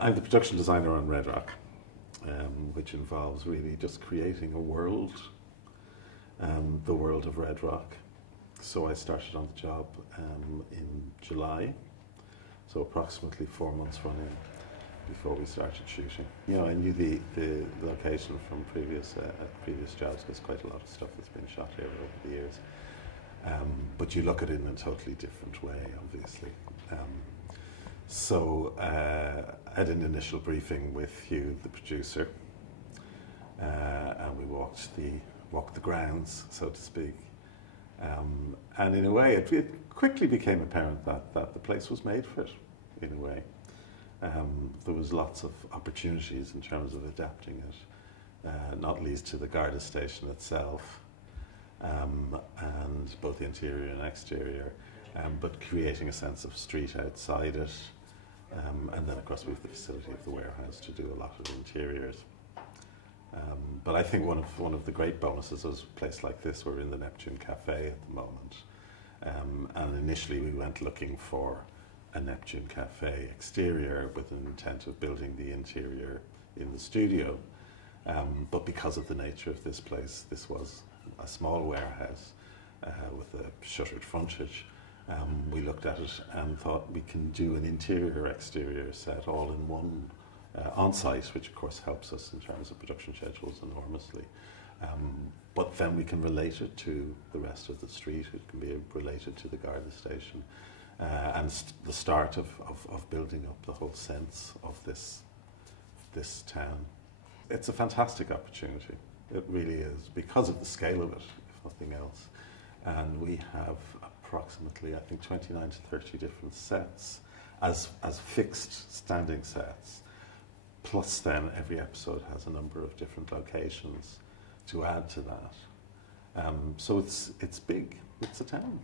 I'm the production designer on Red Rock, which involves really just creating a world, the world of Red Rock. So I started on the job in July, so approximately 4 months running before we started shooting. You know, I knew the location from previous jobs because quite a lot of stuff has been shot here over the years. But you look at it in a totally different way, obviously. So I had an initial briefing with Hugh, the producer, and we walked the grounds, so to speak. And in a way, it quickly became apparent that the place was made for it, in a way. There was lots of opportunities in terms of adapting it, not least to the Garda station itself, and both interior and exterior, but creating a sense of street outside it. And then, of course, we have the facility of the warehouse to do a lot of the interiors. But I think one of the great bonuses is a place like this. We're in the Neptune Café at the moment. And initially we went looking for a Neptune Café exterior with an intent of building the interior in the studio. But because of the nature of this place, this was a small warehouse with a shuttered frontage. We looked at it and thought we can do an interior-exterior set all in one on-site, which of course helps us in terms of production schedules enormously. But then we can relate it to the rest of the street. It can be related to the Garda station, and the start of building up the whole sense of this town. It's a fantastic opportunity. It really is, because of the scale of it, if nothing else. And we have approximately, I think, 29 to 30 different sets as fixed standing sets. Plus then every episode has a number of different locations to add to that. So it's big, it's a town.